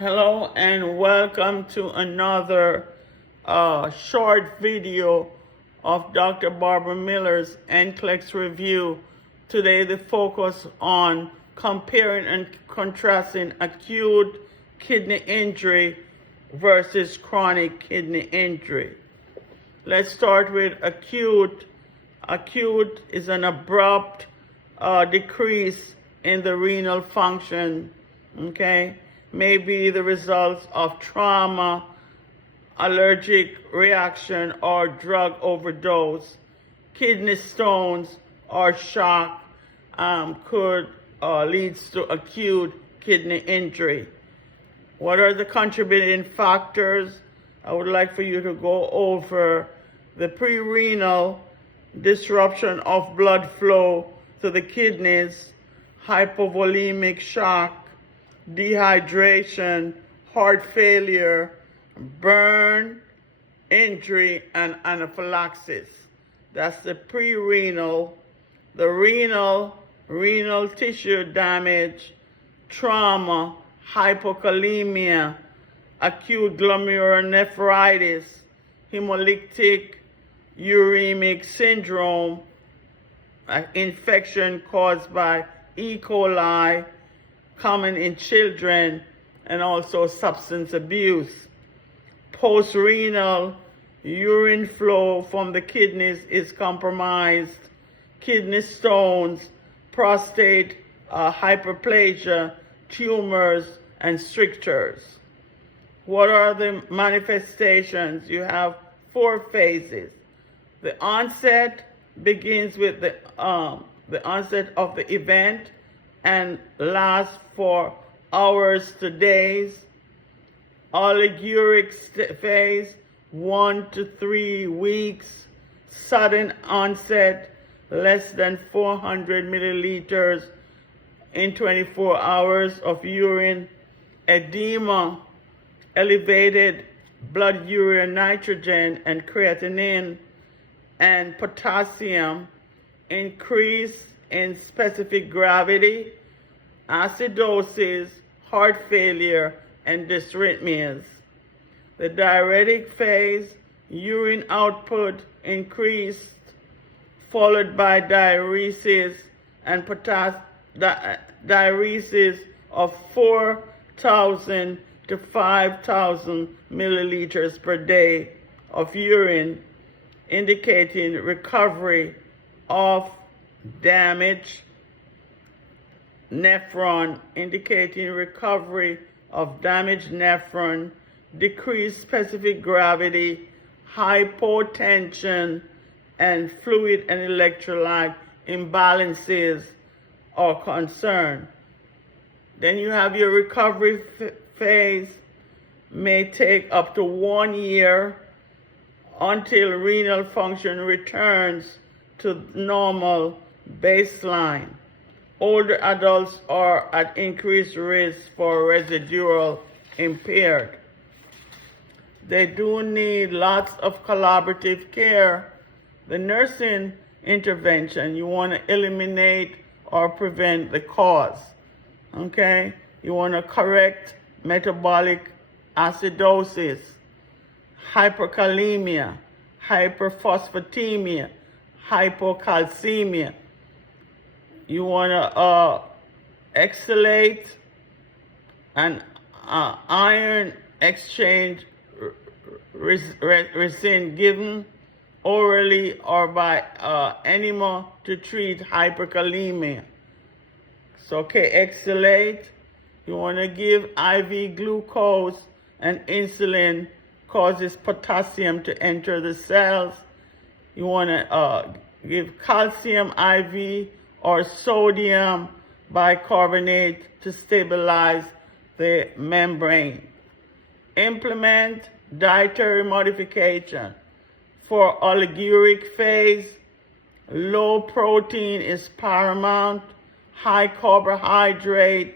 Hello and welcome to another short video of Dr. Barbara Miller's NCLEX review. Today the focus on comparing and contrasting acute kidney injury versus chronic kidney injury. Let's start with acute. Acute is an abrupt decrease in the renal function, okay? May be the results of trauma, allergic reaction, or drug overdose. Kidney stones or shock could leads to acute kidney injury. What are the contributing factors? I would like for you to go over the prerenal disruption of blood flow to the kidneys, hypovolemic shock, dehydration, heart failure, burn, injury, and anaphylaxis. That's the prerenal. The renal tissue damage, trauma, hypokalemia, acute glomerulonephritis, hemolytic uremic syndrome, infection caused by E. coli, common in children, and also substance abuse. Postrenal urine flow from the kidneys is compromised. Kidney stones, prostate hyperplasia, tumors, and strictures. What are the manifestations? You have 4 phases. The onset begins with the onset of the event and lasts for hours to days. Oliguric phase, 1 to 3 weeks. Sudden onset, less than 400 milliliters in 24 hours of urine. Edema, elevated blood urea nitrogen and creatinine and potassium, increase in specific gravity, acidosis, heart failure, and dysrhythmias. The diuretic phase, urine output increased, followed by diuresis and diuresis of 4,000 to 5,000 milliliters per day of urine, indicating recovery of damaged nephron, indicating recovery of damaged nephron, decreased specific gravity, hypotension, and fluid and electrolyte imbalances or concern. Then you have your recovery phase, may take up to 1 year until renal function returns to normal baseline. Older adults are at increased risk for residual impaired. They do need lots of collaborative care. The nursing intervention, you want to eliminate or prevent the cause, okay? You want to correct metabolic acidosis, hyperkalemia, hyperphosphatemia, hypocalcemia. You want to exhalate an iron exchange resin given orally or by enema to treat hyperkalemia. So, okay, exhalate. You want to give IV glucose, and insulin causes potassium to enter the cells. You want to give calcium IV or sodium bicarbonate to stabilize the membrane. Implement dietary modification. For oliguric phase, low protein is paramount, high carbohydrate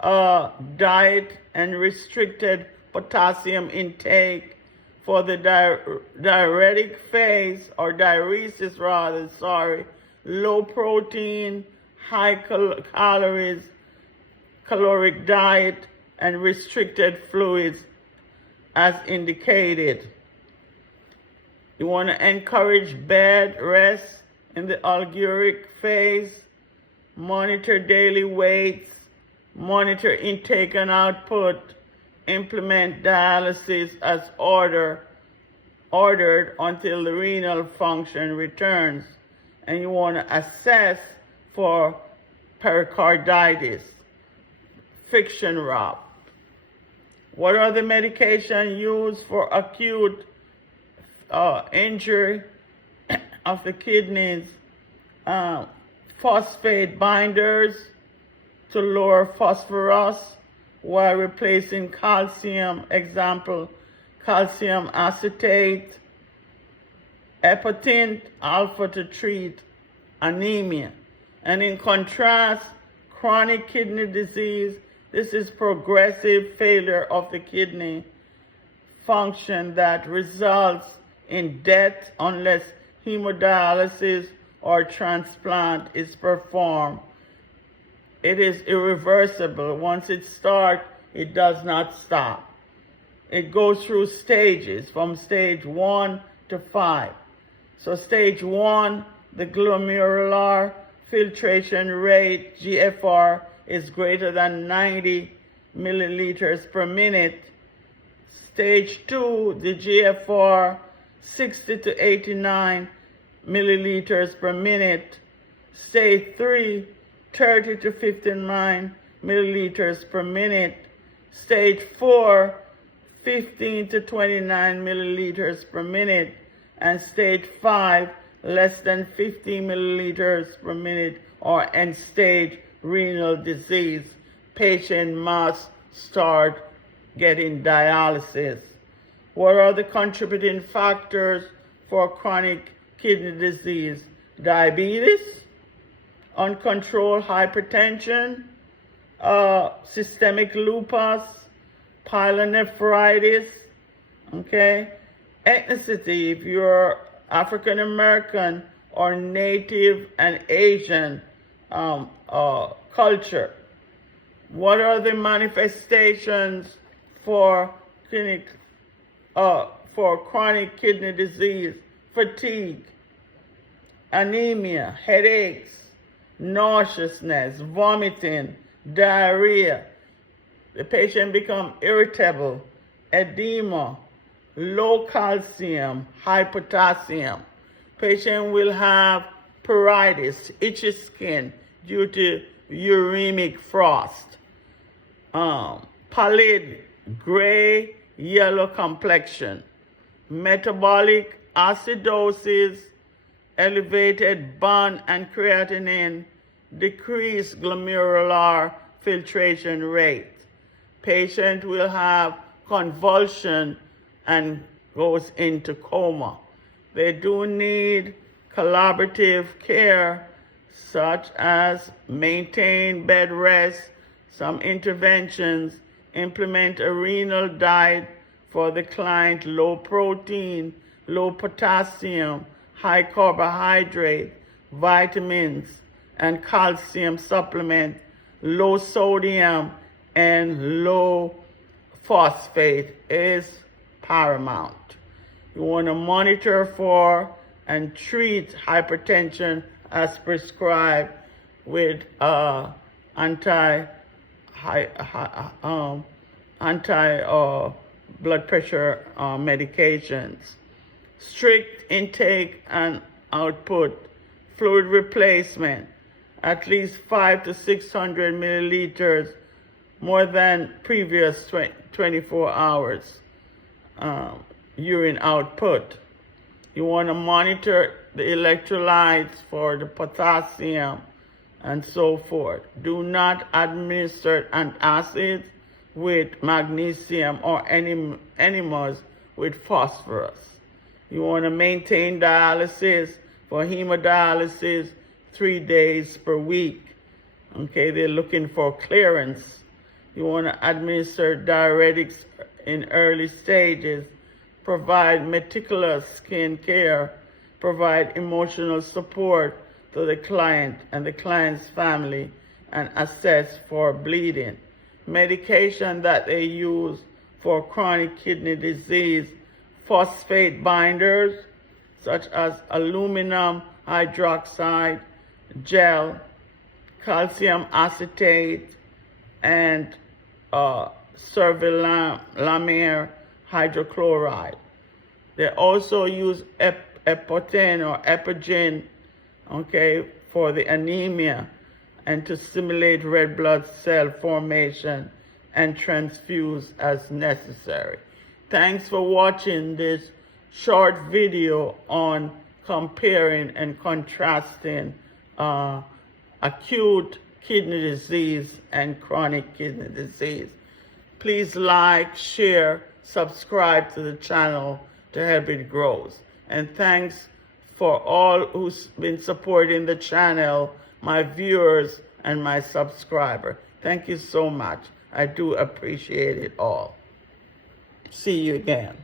diet, and restricted potassium intake. For the diuretic phase, or diuresis rather, low protein, high calories, caloric diet, and restricted fluids as indicated. You want to encourage bed rest in the algeric phase, monitor daily weights, monitor intake and output, implement dialysis as ordered until the renal function returns. And you want to assess for pericarditis, friction rot. What are the medications used for acute injury of the kidneys? Phosphate binders to lower phosphorus while replacing calcium, example, calcium acetate, heparin alpha to treat anemia. And in contrast, chronic kidney disease, this is progressive failure of the kidney function that results in death unless hemodialysis or transplant is performed. It is irreversible. Once it starts, it does not stop. It goes through stages from stage 1 to 5. So stage 1, the glomerular filtration rate, GFR, is greater than 90 milliliters per minute. Stage 2, the GFR, 60 to 89 milliliters per minute. Stage 3, 30 to 59 milliliters per minute. Stage 4, 15 to 29 milliliters per minute. And stage 5, less than 50 milliliters per minute, or end-stage renal disease. Patient must start getting dialysis. What are the contributing factors for chronic kidney disease? Diabetes, uncontrolled hypertension, systemic lupus, pyelonephritis, okay? Ethnicity, if you're African American or Native and Asian culture. What are the manifestations for chronic kidney disease? Fatigue, anemia, headaches, nauseousness, vomiting, diarrhea. The patient becomes irritable, edema, low calcium, high potassium. Patient will have pruritus, itchy skin due to uremic frost. Pallid, gray, yellow complexion. Metabolic acidosis, elevated bun and creatinine, decreased glomerular filtration rate. Patient will have convulsion and goes into coma. They do need collaborative care such as maintain bed rest, some interventions, implement a renal diet for the client, low protein, low potassium, high carbohydrate, vitamins, and calcium supplement, low sodium, and low phosphate is paramount. You want to monitor for and treat hypertension as prescribed with anti blood pressure medications. Strict intake and output, fluid replacement, at least 500 to 600 milliliters more than previous 24 hours. Urine output. You want to monitor the electrolytes for the potassium and so forth. Do not administer antacids with magnesium or enemas with phosphorus. You want to maintain dialysis for hemodialysis 3 days per week. Okay, they're looking for clearance. You want to administer diuretics in early stages, provide meticulous skin care, provide emotional support to the client and the client's family, and assess for bleeding. medication that they use for chronic kidney disease, phosphate binders, such as aluminum hydroxide gel, calcium acetate, and cervilamine hydrochloride. They also use epoten or epigen, okay, for the anemia and to stimulate red blood cell formation and transfuse as necessary. Thanks for watching this short video on comparing and contrasting acute kidney disease and chronic kidney disease. Please like, share, subscribe to the channel to help it grow. And thanks for all who's been supporting the channel, my viewers and my subscribers. Thank you so much. I do appreciate it all. See you again.